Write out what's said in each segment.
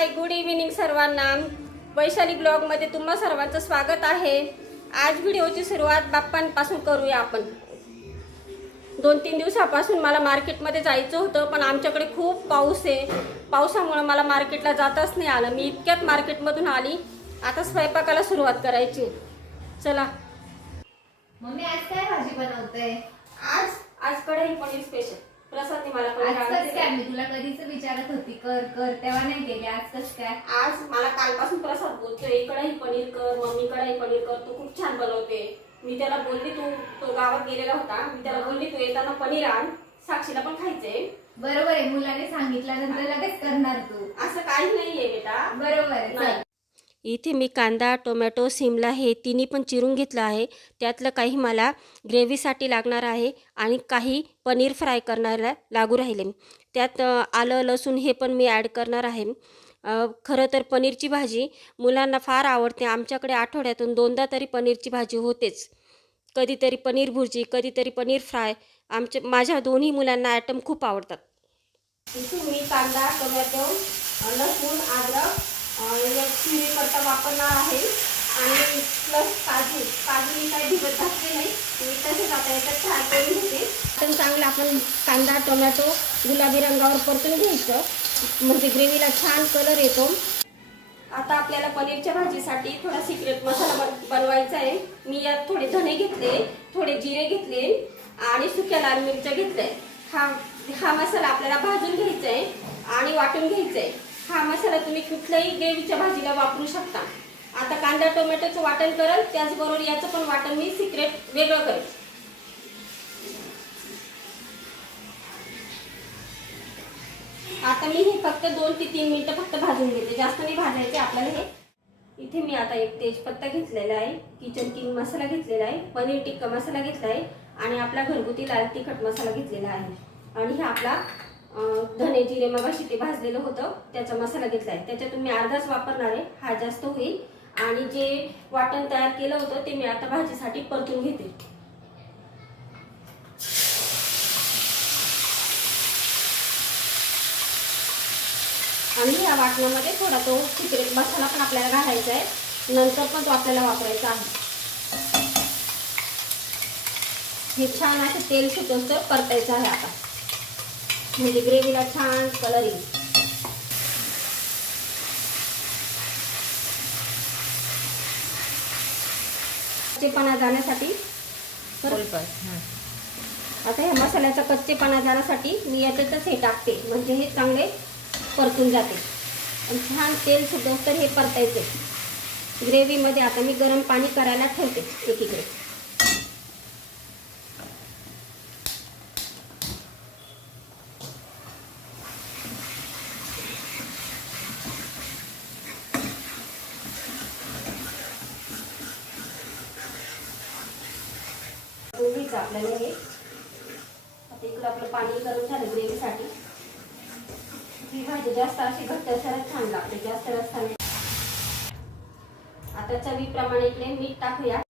हाय, good evening सर्वांना. वैशाली ब्लॉगमध्ये तुम्हा सर्वांचं स्वागत आहे. आज व्हिडिओची सुरुवात बाप्पांपासून करूया आपण. 2-3 दिवसापासून मला मार्केटमध्ये जायचं होतं, पण आमच्याकडे खूप पाऊस आहे. पावसामुळे मला मार्केटला जाताच नाही आलं. मी इतक्यात मार्केटमधून आली. आता स्वयंपाकाला सुरुवात करायची. चला. मम्मी आज काय भाजी बनवते? आज कढई पनीर स्पेशल. प्रसादने मला पनीर आज आणलं. काय मी तुला कधीच विचारत होती कर कर तेव्हा नाही केली. आज कस काय? आज मला कालपासून प्रसाद बोलतोय कढई पनीर कर मम्मी, कढई पनीर कर, तू खूप छान बनवते. मी त्याला बोलली, तो गावात गेलेला होता, मी त्याला बोलली तू येताना पनीर आण, साक्षीला पण खायचंय. बरोबर आहे, मुलाने सांगितल्यानंतर लगेच करणार तू. असं काही नाहीये बेटा. बरोबर आहे. चल. इथे मी कांदा, टोमॅटो, सिमला हे तिन्ही पण चिरून घेतलं आहे. त्यातलं काही मला ग्रेव्हीसाठी लागणार आहे आणि काही पनीर फ्राय करण्याला लागू राहिले. त्यात आलं, लसूण हे पण मी ॲड करणार आहे. खरं तर पनीरची भाजी मुलांना फार आवडते. आमच्याकडे आठवड्यातून 2दा तरी पनीरची भाजी होतेच. कधीतरी पनीर भुर्जी, कधीतरी पनीर फ्राय. माझ्या दोन्ही मुलांना आयटम खूप आवडतात. इथे मी कांदा, टोमॅटो, लसूण, अद्रक चिरी करता वापरणार आहे आणि प्लस काजू मी काही भिजत घातले नाही. मी तसेच आता याच्यात फ्राय करून घेते. पण चांगलं आपण कांदा, टोमॅटो गुलाबी रंगावर परतून घ्यायचं, म्हणजे ग्रेव्हीला छान कलर येतो. आता आपल्याला पनीरच्या भाजीसाठी थोडा सिक्रेट मसाला बनवायचा आहे. मी यात थोडे धणे घेतले, थोडे जिरे घेतले आणि सुक्या लाल मिरच्या घेतल्या. हा मसाला आपल्याला भाजून घ्यायचा आहे आणि वाटून घ्यायचा आहे. हा मसाला तुम्ही कुठल्याही ग्रेव्हीच्या भाजीला वापरू शकता. आता कांदा टोमॅटोचं वाटण करल, त्याचबरोबर याचं पण वाटण मी सिक्रेट वेगळं करेल. आता मी हे फक्त 2 ते 3 मिनिटं फक्त भाजून घेते, जास्त नाही भाजायचे आपल्याला हे. इथे मी आता एक तेजपत्ता घेतलेला आहे, किचन किंग मसाला घेतलेला आहे, पनीर टिक्का मसाला घेतला आहे आणि आपला घरगुती लाल तिखट मसाला घेतलेला आहे. आणि हे आपला धने जिरे मगाशी ते भाजलेलं होतं त्याचा मसाला घेतला आहे. त्याच्यातून मी अर्धाच वापरणार आहे, हा जास्त होईल. आणि जे वाटण तयार केलं होतं ते मी आता भाजीसाठी परतून घेते. आणि या वाटणामध्ये थोडा तो सिक्रेट मसाला पण आपल्याला घालायचा आहे, नंतर पण तो आपल्याला वापरायचा आहे. हे छान असं तेल सुटोस तर परतायचं आहे आता, म्हणजे ग्रेव्हीला छान कलर येईल. कच्चेपणा जाण्यासाठी आता ह्या मसाल्याचा कच्चेपणा जाण्यासाठी मी याच्यातच हे टाकते, म्हणजे हे चांगले परतून जाते. आणि छान तेल सुद्धा तर हे परतायचे ग्रेव्हीमध्ये. आता मी गरम पाणी करायला ठेवते एकीकडे. आपल्याला हे आता इकडं आपलं पाणी गरम झालं ग्रेव्हीसाठी. ही भाजी जास्त अशी घट्टसरच छान लागते, जास्त रस्सा नाही. आता चवीप्रमाणे इकडे मीठ टाकूया.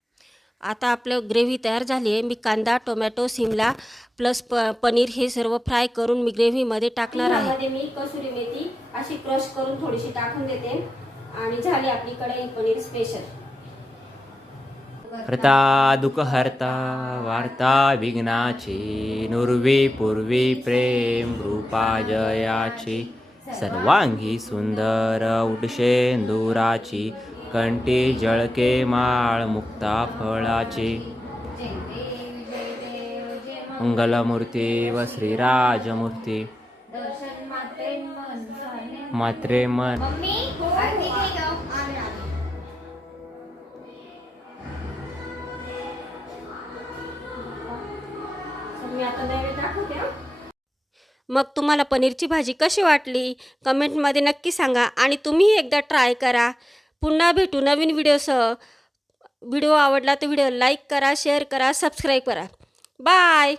आता आपलं ग्रेव्ही तयार झाली आहे. मी कांदा, टोमॅटो, सिमला प्लस पनीर हे सर्व फ्राय करून मी ग्रेव्हीमध्ये टाकणार आहे. त्यामध्ये मी कसुरी मेथी अशी क्रश करून थोडीशी टाकून देते आणि झाली आपली कढई पनीर स्पेशल. हरता दुःख हरता वार्ता विघ्नाची, नुर्वी पूर्वी प्रेम रूपा जयाची, सर्वांगी सुंदर उडशेंदुराची, कंठी जळके माळ मुक्ता फळाची, मंगलमूर्ती व श्रीराजमूर्ती मात्रे मन. मग तुम्हाला पनीरची भाजी कशी वाटली कमेंटमध्ये नक्की सांगा आणि तुम्ही एकदा ट्राय करा. पुन्हा भेटू नवीन व्हिडिओसह. व्हिडिओ आवडला तर व्हिडिओ लाईक करा, शेअर करा, सबस्क्राईब करा. बाय.